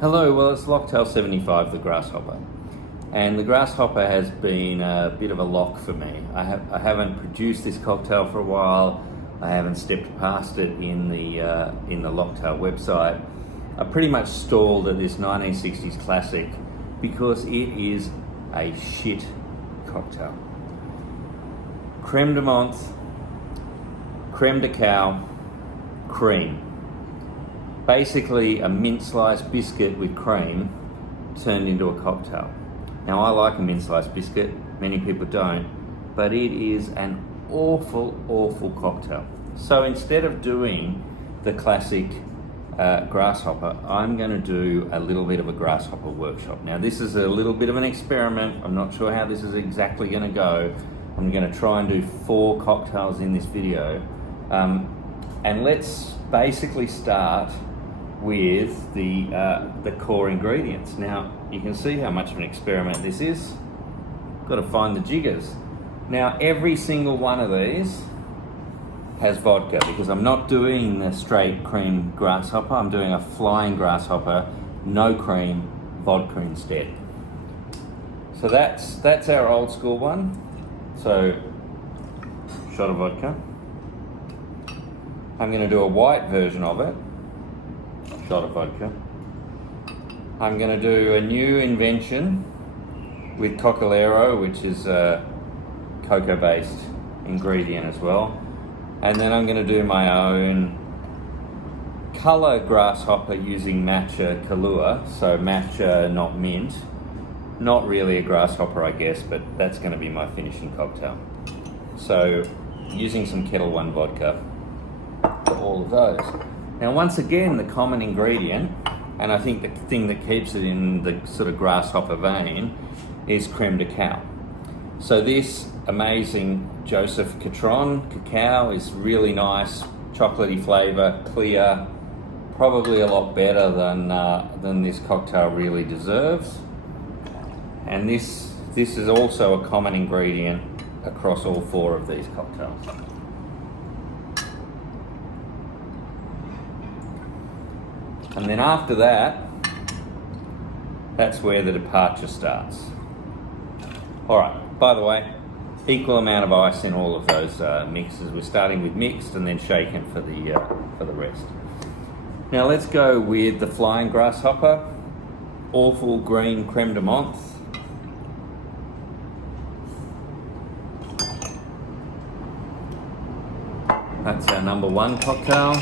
Hello, well it's Locktail 75, the Grasshopper. And the Grasshopper has been a bit of a lock for me. I haven't produced this cocktail for a while. I haven't stepped past it in the Locktail website. I pretty much stalled at this 1960s classic because it is a shit cocktail. Creme de menthe, creme de cow, cream. Basically a mint sliced biscuit with cream turned into a cocktail. Now I like a mint sliced biscuit, many people don't, but it is an awful cocktail. So instead of doing the classic Grasshopper, I'm going to do a little bit of a Grasshopper workshop. Now this is a little bit of an experiment. I'm not sure how this is exactly going to go. I'm going to try and do 4 cocktails in this video. And let's basically start with the core ingredients. Now you can see how much of an experiment this is. Got to find the jiggers. Now every single one of these has vodka because I'm not doing the straight cream Grasshopper. I'm doing a Flying Grasshopper, no cream, vodka instead. So that's our old school one. So shot of vodka. I'm going to do a white version of it. Shot of vodka. I'm going to do a new invention with Coccolero, which is a cocoa-based ingredient as well. And then I'm going to do my own colour Grasshopper using matcha Kahlua, so matcha, not mint. Not really a Grasshopper, I guess, but that's going to be my finishing cocktail. So using some Kettle One vodka. All of those. Now once again, the common ingredient, and I think the thing that keeps it in the sort of Grasshopper vein, is creme de cow. So this amazing Joseph Citron cacao is really nice, chocolatey flavour, clear, probably a lot better than this cocktail really deserves. And this is also a common ingredient across all 4 of these cocktails. And then after that, that's where the departure starts. All right, by the way, equal amount of ice in all of those mixes. We're starting with mixed and then shaken for the rest. Now let's go with the Flying Grasshopper, awful green creme de menthe. That's our number 1 cocktail.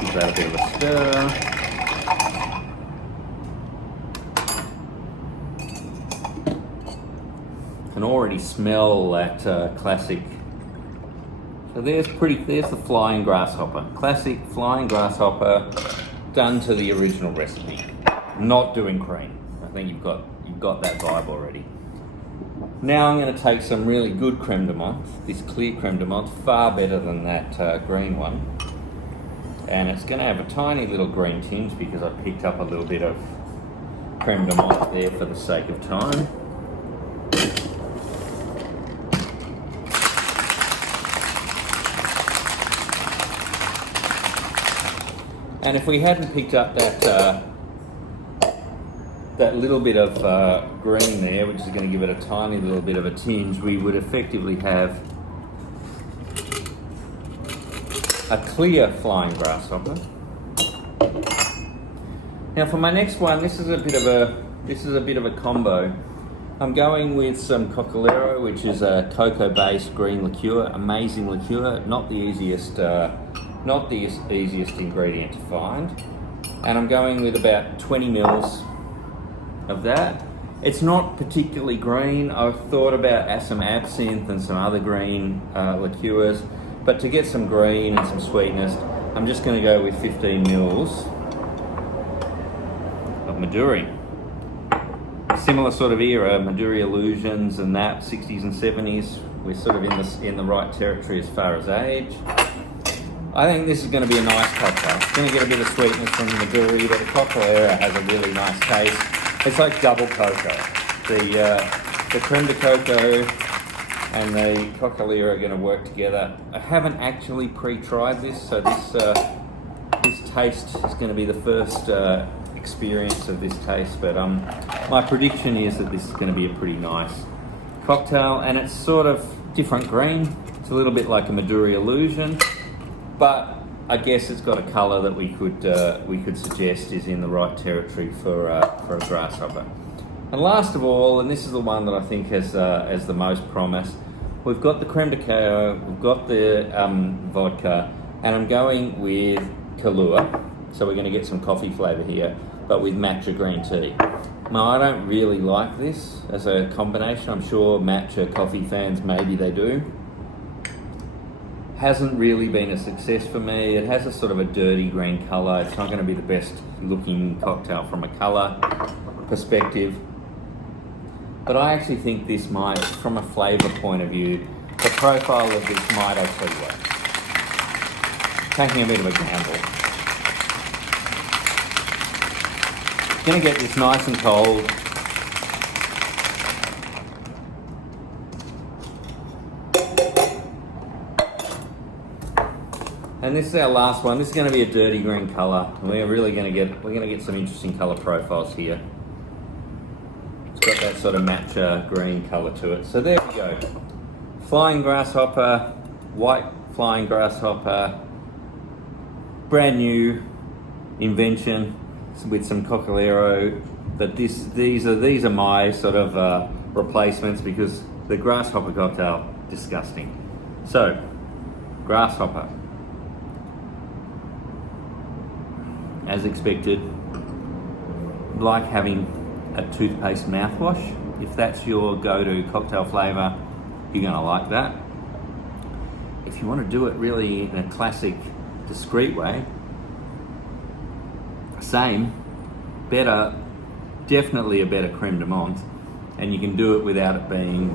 Give that a bit of a stir. Can already smell that classic. So there's the Flying Grasshopper. Classic Flying Grasshopper done to the original recipe. Not doing cream. I think you've got that vibe already. Now I'm going to take some really good creme de menthe, this clear creme de menthe, far better than that green one. And it's going to have a tiny little green tinge because I picked up a little bit of creme de menthe there for the sake of time. And if we hadn't picked up that little bit of green there, which is going to give it a tiny little bit of a tinge, we would effectively have a clear Flying Grasshopper. Now for my next one, this is a bit of a combo. I'm going with some Coccolero, which is a cocoa-based green liqueur, amazing liqueur, not the easiest ingredient to find. And I'm going with about 20 mils of that. It's not particularly green. I've thought about some absinthe and some other green liqueurs, but to get some green and some sweetness, I'm just going to go with 15 mils of Maduri. Similar sort of era, Maduri Illusions and that, 60s and 70s. We're sort of in the right territory as far as age. I think this is going to be a nice cocktail. It's going to get a bit of sweetness from the Maduri, but the Coccolero has a really nice taste. It's like double cocoa. The creme de coco and the Coccolero are going to work together. I haven't actually pre-tried this, so this taste is going to be the experience of this taste, but my prediction is that this is going to be a pretty nice cocktail, and it's sort of different green. It's a little bit like a Maduri Illusion, but I guess it's got a colour that we could suggest is in the right territory for a grasshopper. And last of all, and this is the one that I think has the most promise, we've got the creme de cacao, we've got the vodka, and I'm going with Kahlua. So we're going to get some coffee flavour here, but with matcha green tea. Now, I don't really like this as a combination. I'm sure matcha coffee fans, maybe they do. Hasn't really been a success for me. It has a sort of a dirty green colour. It's not going to be the best looking cocktail from a colour perspective. But I actually think this might, from a flavour point of view, the profile of this might actually work. Taking a bit of a gamble. Gonna get this nice and cold. And this is our last one. This is going to be a dirty green colour. We're going to get some interesting colour profiles here. It's got that sort of matcha green colour to it. So there we go. Flying Grasshopper, white Flying Grasshopper, brand new invention with some Coccolero. But these are my sort of replacements, because the Grasshopper cocktail, disgusting. So, Grasshopper. As expected, like having a toothpaste mouthwash. If that's your go-to cocktail flavour, you're going to like that. If you want to do it really in a classic, discreet way, same, better, definitely a better creme de menthe, and you can do it without it being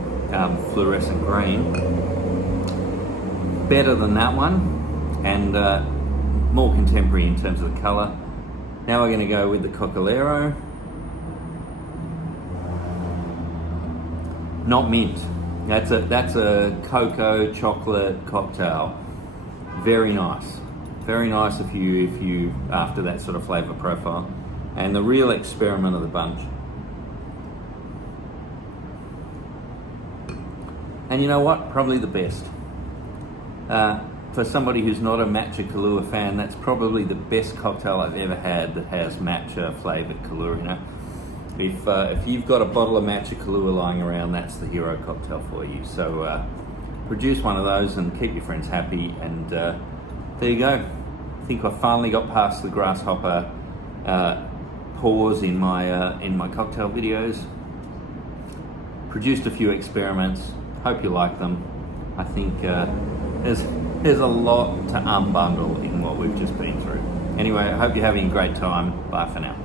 fluorescent green. Better than that one, and more contemporary in terms of the colour. Now we're going to go with the Coccolero. Not mint. That's a cocoa chocolate cocktail. Very nice. Very nice if you after that sort of flavour profile. And the real experiment of the bunch. And you know what? Probably the best. For somebody who's not a matcha Kahlua fan, that's probably the best cocktail I've ever had that has matcha flavoured Kahlua. You know, if you've got a bottle of matcha Kahlua lying around, that's the hero cocktail for you. So produce one of those and keep your friends happy. And there you go. I think I finally got past the grasshopper pause in my cocktail videos. Produced a few experiments. Hope you like them. I think there's a lot to unbundle in what we've just been through. Anyway, I hope you're having a great time. Bye for now.